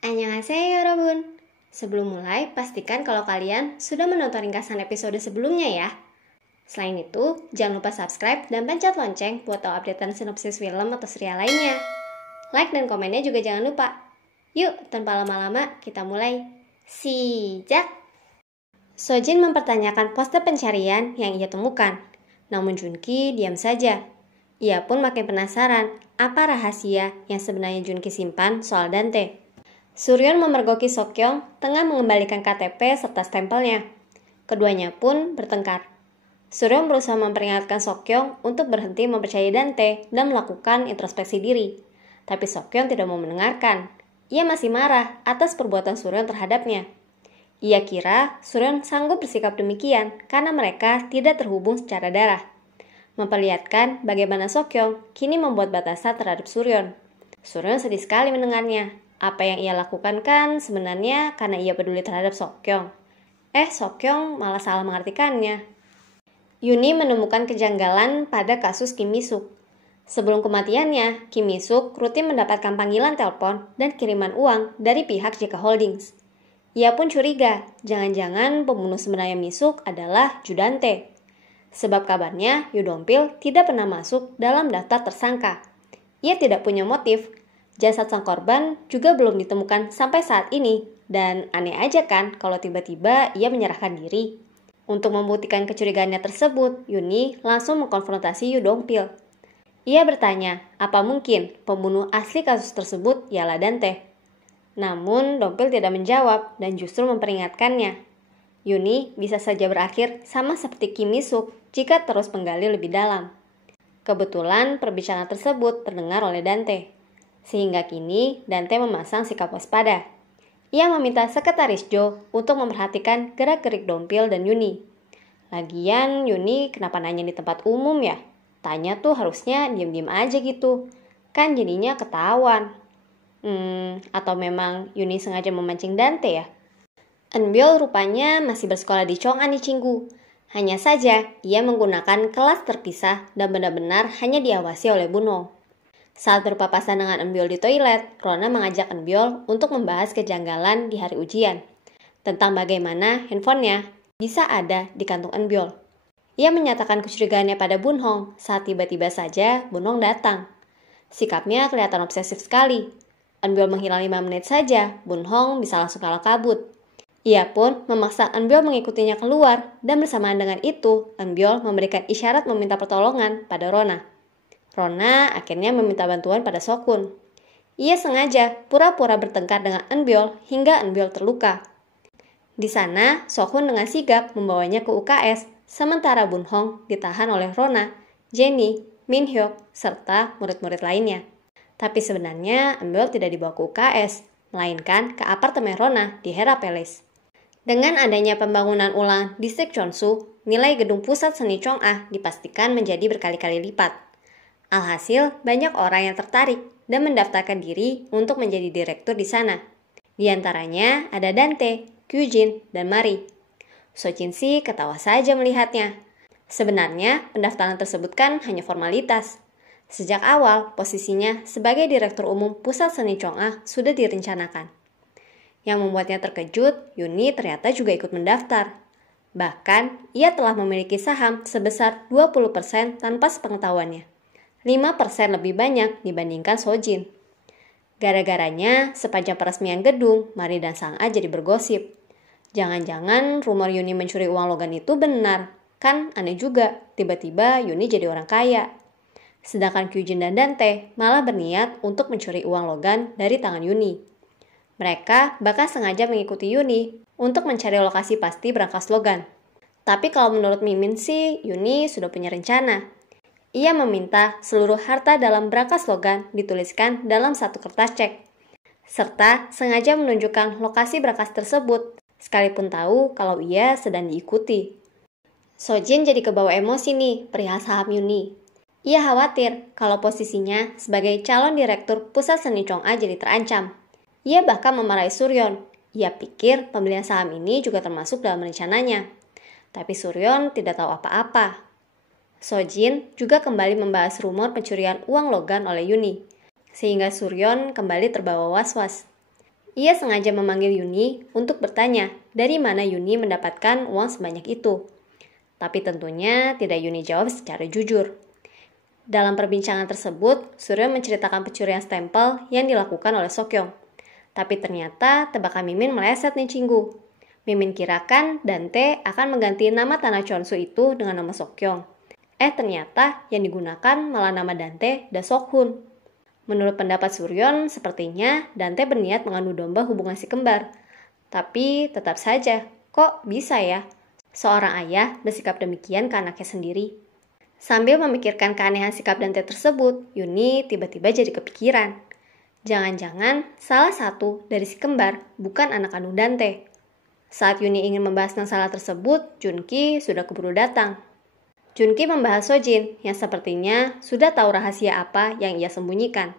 Annyeonghaseyo Robun. Sebelum mulai, pastikan kalau kalian sudah menonton ringkasan episode sebelumnya ya. Selain itu, jangan lupa subscribe dan pencet lonceng buat tahu updatean sinopsis film atau serial lainnya. Like dan komennya juga jangan lupa. Yuk, tanpa lama-lama, kita mulai. Sijak! Sojin mempertanyakan poster pencarian yang ia temukan. Namun Junki diam saja. Ia pun makin penasaran apa rahasia yang sebenarnya Junki simpan soal Dante. Suryeon memergoki Seokyeong tengah mengembalikan KTP serta stempelnya. Keduanya pun bertengkar. Suryeon berusaha memperingatkan Seokyeong untuk berhenti mempercayai Dante dan melakukan introspeksi diri. Tapi Seokyeong tidak mau mendengarkan. Ia masih marah atas perbuatan Suryeon terhadapnya. Ia kira Suryeon sanggup bersikap demikian karena mereka tidak terhubung secara darah. Memperlihatkan bagaimana Seokyeong kini membuat batasan terhadap Suryeon. Suryeon sedih sekali mendengarnya. Apa yang ia lakukan kan sebenarnya karena ia peduli terhadap Seokyeong. Seokyeong malah salah mengartikannya. Yuni menemukan kejanggalan pada kasus Kim Mi-suk. Sebelum kematiannya, Kim Mi-suk rutin mendapatkan panggilan telepon dan kiriman uang dari pihak JK Holdings. Ia pun curiga, jangan-jangan pembunuh sebenarnya Mi-suk adalah Ju Dante. Sebab kabarnya Yoo Dong-pil tidak pernah masuk dalam daftar tersangka. Ia tidak punya motif. Jasad sang korban juga belum ditemukan sampai saat ini, dan aneh aja kan kalau tiba-tiba ia menyerahkan diri. Untuk membuktikan kecurigaannya tersebut, Yuni langsung mengkonfrontasi Yoo Dong-pil. Ia bertanya, apa mungkin pembunuh asli kasus tersebut ialah Dante? Namun, Dong-pil tidak menjawab dan justru memperingatkannya. Yuni bisa saja berakhir sama seperti Kim Mi-suk jika terus menggali lebih dalam. Kebetulan perbicaraan tersebut terdengar oleh Dante. Sehingga kini Dante memasang sikap waspada. Ia meminta sekretaris Jo untuk memperhatikan gerak-gerik Dong-pil dan Yuni. Lagian Yuni kenapa nanya di tempat umum ya? Tanya tuh harusnya diam-diam aja gitu. Kan jadinya ketahuan. Atau memang Yuni sengaja memancing Dante ya? Eunbyul rupanya masih bersekolah di Chong'an di Cinggu. Hanya saja ia menggunakan kelas terpisah dan benar-benar hanya diawasi oleh Bunho. Saat berpapasan dengan Eunbyul di toilet, Rona mengajak Eunbyul untuk membahas kejanggalan di hari ujian. Tentang bagaimana handphonenya bisa ada di kantung Eunbyul. Ia menyatakan kecurigaannya pada Bunho saat tiba-tiba saja Bunho datang. Sikapnya kelihatan obsesif sekali. Eunbyul menghilang 5 menit saja, Bunho bisa langsung kalah kabut. Ia pun memaksa Eunbyul mengikutinya keluar dan bersamaan dengan itu, Eunbyul memberikan isyarat meminta pertolongan pada Rona. Rona akhirnya meminta bantuan pada Sokun. Ia sengaja pura-pura bertengkar dengan Eunbyul hingga Eunbyul terluka. Di sana, Sokun dengan sigap membawanya ke UKS, sementara Bunho ditahan oleh Rona, Jenny, Minhyuk, serta murid-murid lainnya. Tapi sebenarnya Eunbyul tidak dibawa ke UKS, melainkan ke apartemen Rona di Hera Palace. Dengan adanya pembangunan ulang distrik Chonsu, nilai gedung pusat seni Chong'a dipastikan menjadi berkali-kali lipat. Alhasil, banyak orang yang tertarik dan mendaftarkan diri untuk menjadi direktur di sana. Di antaranya ada Dante, Kyujin, dan Mari. Sojin sih ketawa saja melihatnya. Sebenarnya, pendaftaran tersebut kan hanya formalitas. Sejak awal, posisinya sebagai direktur umum pusat seni Chong'a sudah direncanakan. Yang membuatnya terkejut, Yuni ternyata juga ikut mendaftar. Bahkan, ia telah memiliki saham sebesar 20% tanpa sepengetahuannya. 5% lebih banyak dibandingkan Sojin. Gara-garanya, sepanjang peresmian gedung, Mari dan Sang A jadi bergosip. Jangan-jangan rumor Yuni mencuri uang Logan itu benar. Kan aneh juga, tiba-tiba Yuni jadi orang kaya. Sedangkan Kyujin dan Dante malah berniat untuk mencuri uang Logan dari tangan Yuni. Mereka bahkan sengaja mengikuti Yuni untuk mencari lokasi pasti berangkas Logan. Tapi kalau menurut Mimin sih, Yuni sudah punya rencana. Ia meminta seluruh harta dalam brankas Logan dituliskan dalam satu kertas cek, serta sengaja menunjukkan lokasi brankas tersebut, sekalipun tahu kalau ia sedang diikuti. Sojin jadi kebawa emosi nih perihal saham Yuni. Ia khawatir kalau posisinya sebagai calon direktur pusat seni Chong'a jadi terancam. Ia bahkan memarahi Suryeon. Ia pikir pembelian saham ini juga termasuk dalam rencananya. Tapi Suryeon tidak tahu apa-apa. Sojin juga kembali membahas rumor pencurian uang Logan oleh Yuni, sehingga Suryeon kembali terbawa was-was. Ia sengaja memanggil Yuni untuk bertanya dari mana Yuni mendapatkan uang sebanyak itu. Tapi tentunya tidak Yuni jawab secara jujur. Dalam perbincangan tersebut, Suryon menceritakan pencurian stempel yang dilakukan oleh Sokyong. Tapi ternyata tebakan Mimin meleset nih Cinggu. Mimin kirakan Dante akan mengganti nama tanah Chonsu itu dengan nama Sokyong. Ternyata yang digunakan malah nama Dante dan Sokhun. Menurut pendapat Suryon, sepertinya Dante berniat mengadu domba hubungan si kembar. Tapi tetap saja, kok bisa ya seorang ayah bersikap demikian ke anaknya sendiri? Sambil memikirkan keanehan sikap Dante tersebut, Yuni tiba-tiba jadi kepikiran. Jangan-jangan salah satu dari si kembar bukan anak kandung Dante. Saat Yuni ingin membahas masalah tersebut, Junki sudah keburu datang. Junki membahas Sojin yang sepertinya sudah tahu rahasia apa yang ia sembunyikan.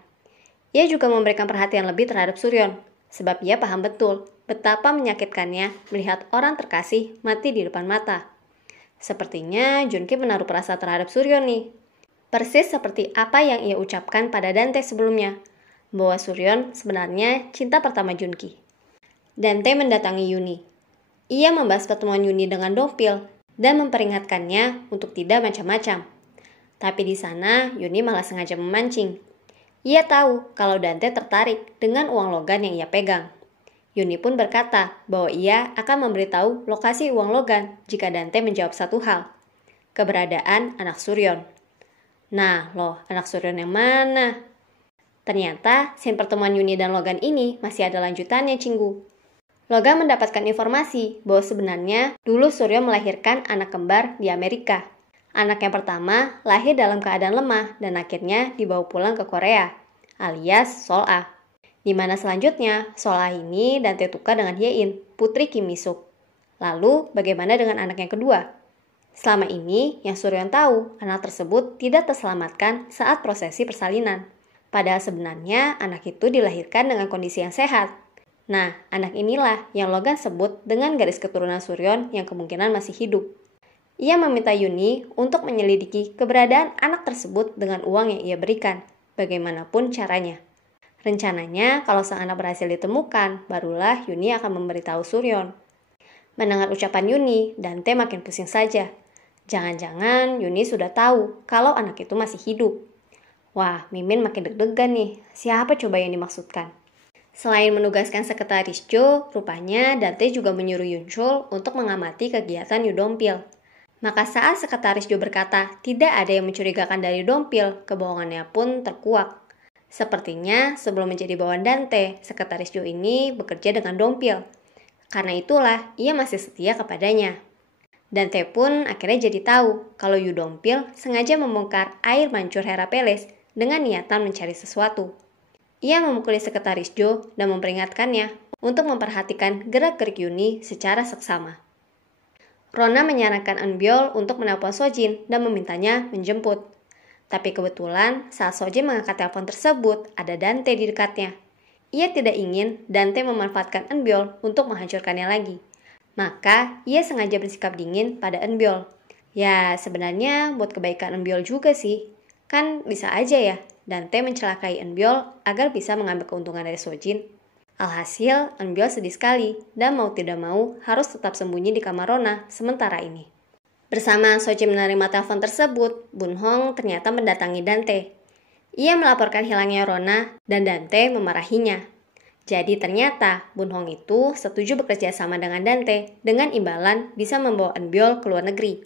Ia juga memberikan perhatian lebih terhadap Suryon, sebab ia paham betul betapa menyakitkannya melihat orang terkasih mati di depan mata. Sepertinya Junki menaruh perasaan terhadap Suryon nih. Persis seperti apa yang ia ucapkan pada Dante sebelumnya, bahwa Suryon sebenarnya cinta pertama Junki. Dante mendatangi Yuni. Ia membahas pertemuan Yuni dengan Dompil dan memperingatkannya untuk tidak macam-macam. Tapi di sana Yuni malah sengaja memancing. Ia tahu kalau Dante tertarik dengan uang logan yang ia pegang. Yuni pun berkata bahwa ia akan memberitahu lokasi uang logan jika Dante menjawab satu hal, keberadaan anak Suryon. Nah loh, anak Suryon yang mana? Ternyata scene pertemuan Yuni dan Logan ini masih ada lanjutannya Cinggu. Logan mendapatkan informasi bahwa sebenarnya dulu Suryo melahirkan anak kembar di Amerika. Anak yang pertama lahir dalam keadaan lemah dan akhirnya dibawa pulang ke Korea, alias Sol-ah. Di mana selanjutnya Sol-ah ini Dante tukar dengan Hye-in, putri Kim Mi-suk. Lalu bagaimana dengan anak yang kedua? Selama ini yang Suryon tahu, anak tersebut tidak terselamatkan saat prosesi persalinan. Padahal sebenarnya anak itu dilahirkan dengan kondisi yang sehat. Nah, anak inilah yang Logan sebut dengan garis keturunan Suryon yang kemungkinan masih hidup. Ia meminta Yuni untuk menyelidiki keberadaan anak tersebut dengan uang yang ia berikan, bagaimanapun caranya. Rencananya, kalau sang anak berhasil ditemukan, barulah Yuni akan memberitahu Suryon. Mendengar ucapan Yuni, Dante makin pusing saja. Jangan-jangan Yuni sudah tahu kalau anak itu masih hidup. Wah, Mimin makin deg-degan nih. Siapa coba yang dimaksudkan? Selain menugaskan sekretaris Jo, rupanya Dante juga menyuruh Yunchul untuk mengamati kegiatan Yu Dompil. Maka saat sekretaris Jo berkata tidak ada yang mencurigakan dari Dompil, kebohongannya pun terkuak. Sepertinya sebelum menjadi bawahan Dante, sekretaris Jo ini bekerja dengan Dompil. Karena itulah ia masih setia kepadanya. Dante pun akhirnya jadi tahu kalau Yu Dompil sengaja membongkar air mancur Herapeles dengan niatan mencari sesuatu. Ia memukuli sekretaris Jo dan memperingatkannya untuk memperhatikan gerak-gerik Yuni secara seksama. Rona menyarankan Eunbyul untuk menelpon Sojin dan memintanya menjemput. Tapi kebetulan saat Sojin mengangkat telepon tersebut, ada Dante di dekatnya. Ia tidak ingin Dante memanfaatkan Eunbyul untuk menghancurkannya lagi. Maka ia sengaja bersikap dingin pada Eunbyul. Ya sebenarnya buat kebaikan Eunbyul juga sih. Kan bisa aja ya Dante mencelakai Eunbyul agar bisa mengambil keuntungan dari Sojin. Alhasil, Eunbyul sedih sekali dan mau tidak mau harus tetap sembunyi di kamar Rona sementara ini. Bersama Sojin menerima telepon tersebut, Bun Hong ternyata mendatangi Dante. Ia melaporkan hilangnya Rona dan Dante memarahinya. Jadi ternyata Bun Hong itu setuju bekerja sama dengan Dante dengan imbalan bisa membawa Eunbyul ke luar negeri.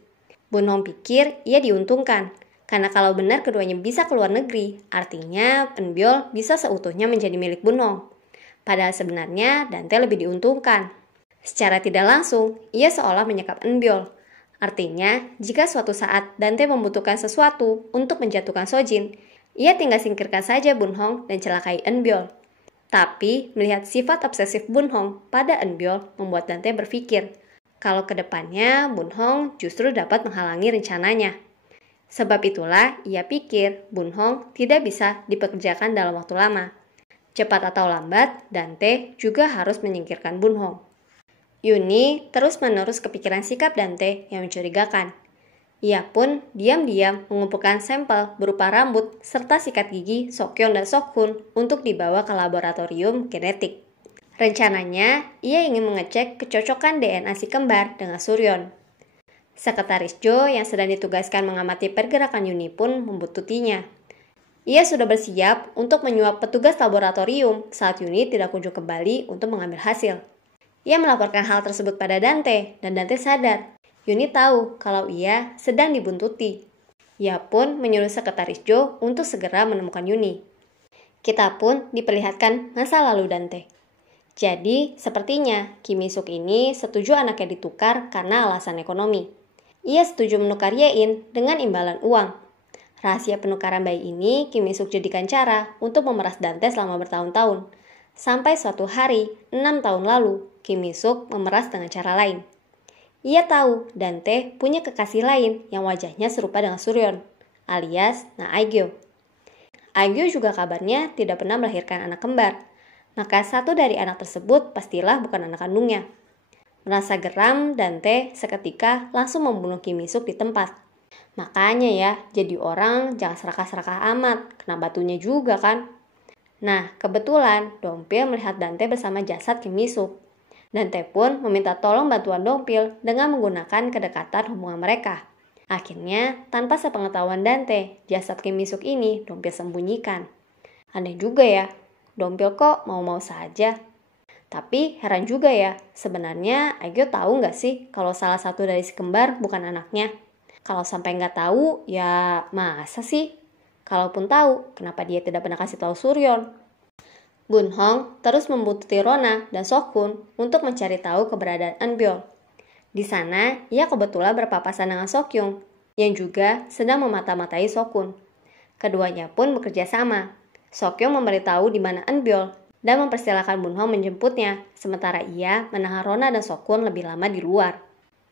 Bun Hong pikir ia diuntungkan. Karena kalau benar keduanya bisa keluar negeri, artinya Eunbyul bisa seutuhnya menjadi milik Bun Hong. Padahal sebenarnya Dante lebih diuntungkan. Secara tidak langsung, ia seolah menyekap Eunbyul. Artinya, jika suatu saat Dante membutuhkan sesuatu untuk menjatuhkan Sojin, ia tinggal singkirkan saja Bun Hong dan celakai Eunbyul. Tapi, melihat sifat obsesif Bun Hong pada Eunbyul membuat Dante berpikir, kalau kedepannya Bun Hong justru dapat menghalangi rencananya. Sebab itulah ia pikir Bun Hong tidak bisa dipekerjakan dalam waktu lama. Cepat atau lambat, Dante juga harus menyingkirkan Bun Hong. Yuni terus-menerus kepikiran sikap Dante yang mencurigakan. Ia pun diam-diam mengumpulkan sampel berupa rambut serta sikat gigi Sokyong dan Sokhun untuk dibawa ke laboratorium genetik. Rencananya, ia ingin mengecek kecocokan DNA si kembar dengan Suryon. Sekretaris Jo yang sedang ditugaskan mengamati pergerakan Yuni pun membuntutinya. Ia sudah bersiap untuk menyuap petugas laboratorium saat Yuni tidak kunjung kembali untuk mengambil hasil. Ia melaporkan hal tersebut pada Dante, dan Dante sadar. Yuni tahu kalau ia sedang dibuntuti. Ia pun menyuruh sekretaris Jo untuk segera menemukan Yuni. Kita pun diperlihatkan masa lalu Dante. Jadi, sepertinya Kim Mi-suk ini setuju anaknya ditukar karena alasan ekonomi. Ia setuju menukar Ye-in dengan imbalan uang. Rahasia penukaran bayi ini Kim Mi-suk jadikan cara untuk memeras Dante selama bertahun-tahun. Sampai suatu hari, 6 tahun lalu, Kim Mi-suk memeras dengan cara lain. Ia tahu Dante punya kekasih lain yang wajahnya serupa dengan Suryon, alias Na Aegyo. Aegyo juga kabarnya tidak pernah melahirkan anak kembar. Maka satu dari anak tersebut pastilah bukan anak kandungnya. Merasa geram, Dante seketika langsung membunuh Kim Mi-suk di tempat. Makanya ya, jadi orang jangan serakah-serakah amat, kena batunya juga kan. Nah, kebetulan Dongpil melihat Dante bersama jasad Kim Mi-suk. Dante pun meminta tolong bantuan Dongpil dengan menggunakan kedekatan hubungan mereka. Akhirnya, tanpa sepengetahuan Dante, jasad Kim Mi-suk ini Dongpil sembunyikan. Aneh juga ya. Dongpil kok mau-mau saja. Tapi heran juga ya, sebenarnya Aegyo tahu nggak sih kalau salah satu dari si kembar bukan anaknya? Kalau sampai nggak tahu, ya masa sih? Kalaupun tahu, kenapa dia tidak pernah kasih tahu Suryon? Bunhong terus membuntuti Rona dan Sokun untuk mencari tahu keberadaan Eunbyul. Di sana, ia kebetulan berpapasan dengan Sokyung, yang juga sedang memata-matai Sokun. Keduanya pun bekerja sama. Sokyung memberitahu di mana Eunbyul dan mempersilahkan Bunhong menjemputnya, sementara ia menahan Rona dan Sokun lebih lama di luar.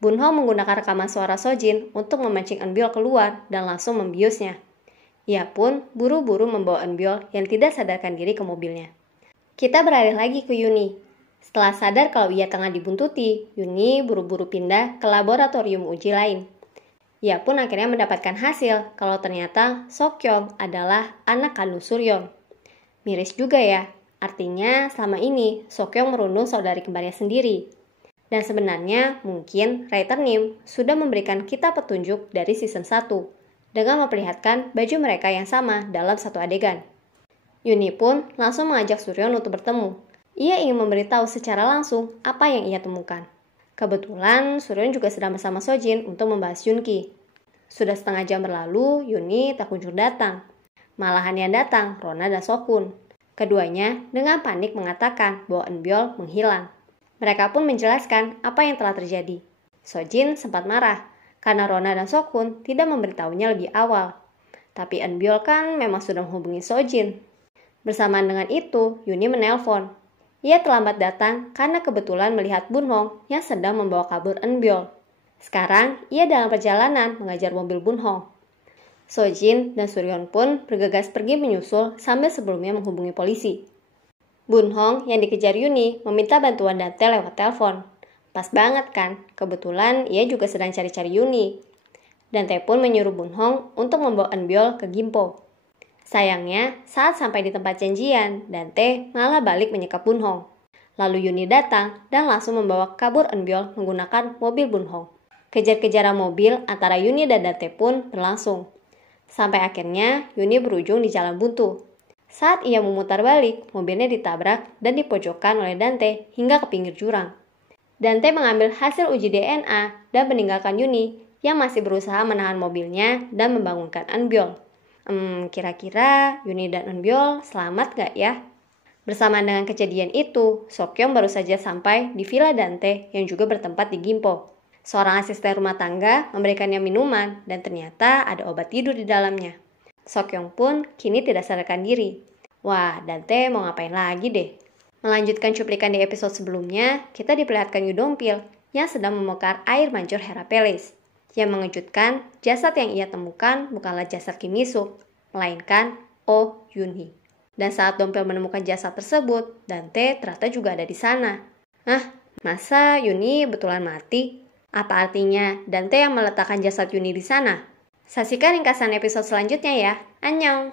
Bunhong menggunakan rekaman suara Sojin untuk memancing Eunbyul keluar dan langsung membiusnya. Ia pun buru-buru membawa Eunbyul yang tidak sadarkan diri ke mobilnya. Kita beralih lagi ke Yuni. Setelah sadar kalau ia tengah dibuntuti, Yuni buru-buru pindah ke laboratorium uji lain. Ia pun akhirnya mendapatkan hasil kalau ternyata Sokyong adalah anak kandung Suryon. Miris juga ya, artinya selama ini Sokyong merundung saudari kembarnya sendiri. Dan sebenarnya mungkin writer Nim sudah memberikan kita petunjuk dari season 1 dengan memperlihatkan baju mereka yang sama dalam satu adegan. Yuni pun langsung mengajak Suryon untuk bertemu. Ia ingin memberitahu secara langsung apa yang ia temukan. Kebetulan Suryon juga sedang bersama Sojin untuk membahas Yunki. Sudah setengah jam berlalu, Yuni tak kunjung datang. Malahan yang datang Rona dan Sokun. Keduanya dengan panik mengatakan bahwa Eunbyul menghilang. Mereka pun menjelaskan apa yang telah terjadi. Sojin sempat marah karena Rona dan Sokun tidak memberitahunya lebih awal. Tapi Eunbyul kan memang sudah menghubungi Sojin. Bersamaan dengan itu, Yuni menelpon. Ia terlambat datang karena kebetulan melihat Bunhong yang sedang membawa kabur Eunbyul. Sekarang, ia dalam perjalanan mengajar mobil Bunhong. Sojin dan Suryon pun bergegas pergi menyusul sambil sebelumnya menghubungi polisi. Bunhong yang dikejar Yuni meminta bantuan Dante lewat telepon. Pas banget kan, kebetulan ia juga sedang cari-cari Yuni. Dante pun menyuruh Bunhong untuk membawa Eunbyul ke Gimpo. Sayangnya, saat sampai di tempat janjian, Dante malah balik menyekap Bunhong. Lalu Yuni datang dan langsung membawa kabur Eunbyul menggunakan mobil Bunhong. Kejar-kejaran mobil antara Yuni dan Dante pun berlangsung. Sampai akhirnya Yuni berujung di jalan buntu. Saat ia memutar balik, mobilnya ditabrak dan dipojokkan oleh Dante hingga ke pinggir jurang. Dante mengambil hasil uji DNA dan meninggalkan Yuni yang masih berusaha menahan mobilnya dan membangunkan Eunbyul. Kira-kira Yuni dan Eunbyul selamat gak ya? Bersamaan dengan kejadian itu, Sokyong baru saja sampai di villa Dante yang juga bertempat di Gimpo. Seorang asisten rumah tangga memberikannya minuman dan ternyata ada obat tidur di dalamnya. Sokyong pun kini tidak sadarkan diri. Wah, Dante mau ngapain lagi deh? Melanjutkan cuplikan di episode sebelumnya, kita diperlihatkan Yu Dongpil yang sedang membongkar air mancur Herapelis. Yang mengejutkan, jasad yang ia temukan bukanlah jasad Kim Mi-suk, melainkan Oh Yun-hee. Dan saat Dongpil menemukan jasad tersebut, Dante ternyata juga ada di sana. Masa Yun-hee betulan mati? Apa artinya Dante yang meletakkan jasad Yun-hee di sana? Saksikan ringkasan episode selanjutnya ya. Annyeong!